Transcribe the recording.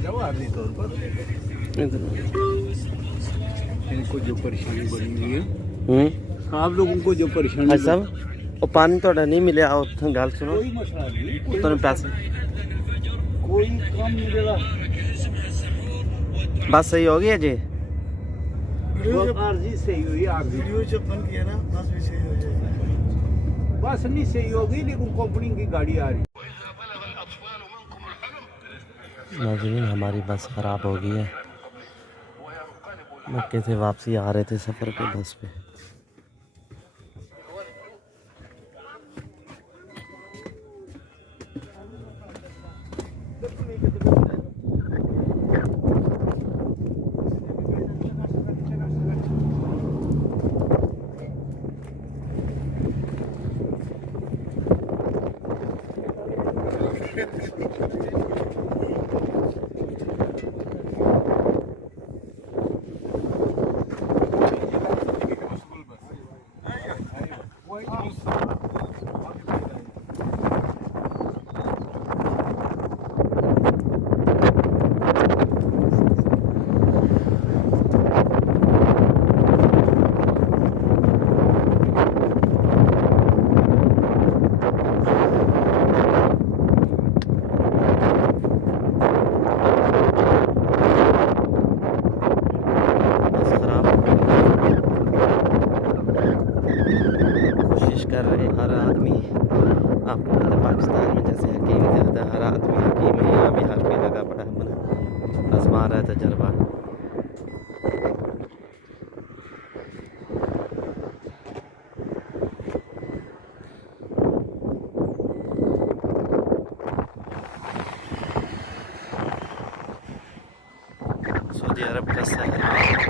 जवाबी तौर पर इनको जो परेशानी बनी हुई है, आप लोगों को जो परेशानी सब वो पानी थोड़ा नहीं मिले आओ गल सुनो कोई मसला नहीं, तुम पैसे कोई काम मिलेगा बस सही हो गया जी। आरजी सही हुई, आरजी वीडियो जब बंद किया ना बस भी सही हो जाएगा। बस नहीं सही होगी, लेकिन कंपनी की गाड़ी आ रही। नाज़रीन हमारी बस ख़राब हो गई है। मक्के से वापसी आ रहे थे सफ़र पे बस पे। कर रहे हर आदमी, आपको पता है पाकिस्तान में जैसे हकीम कहता है हर आदमी हकीम है, यहाँ भी हर पे लगा पड़ा है बना आजमा रहा है तजर्बा। सऊदी अरब का शहर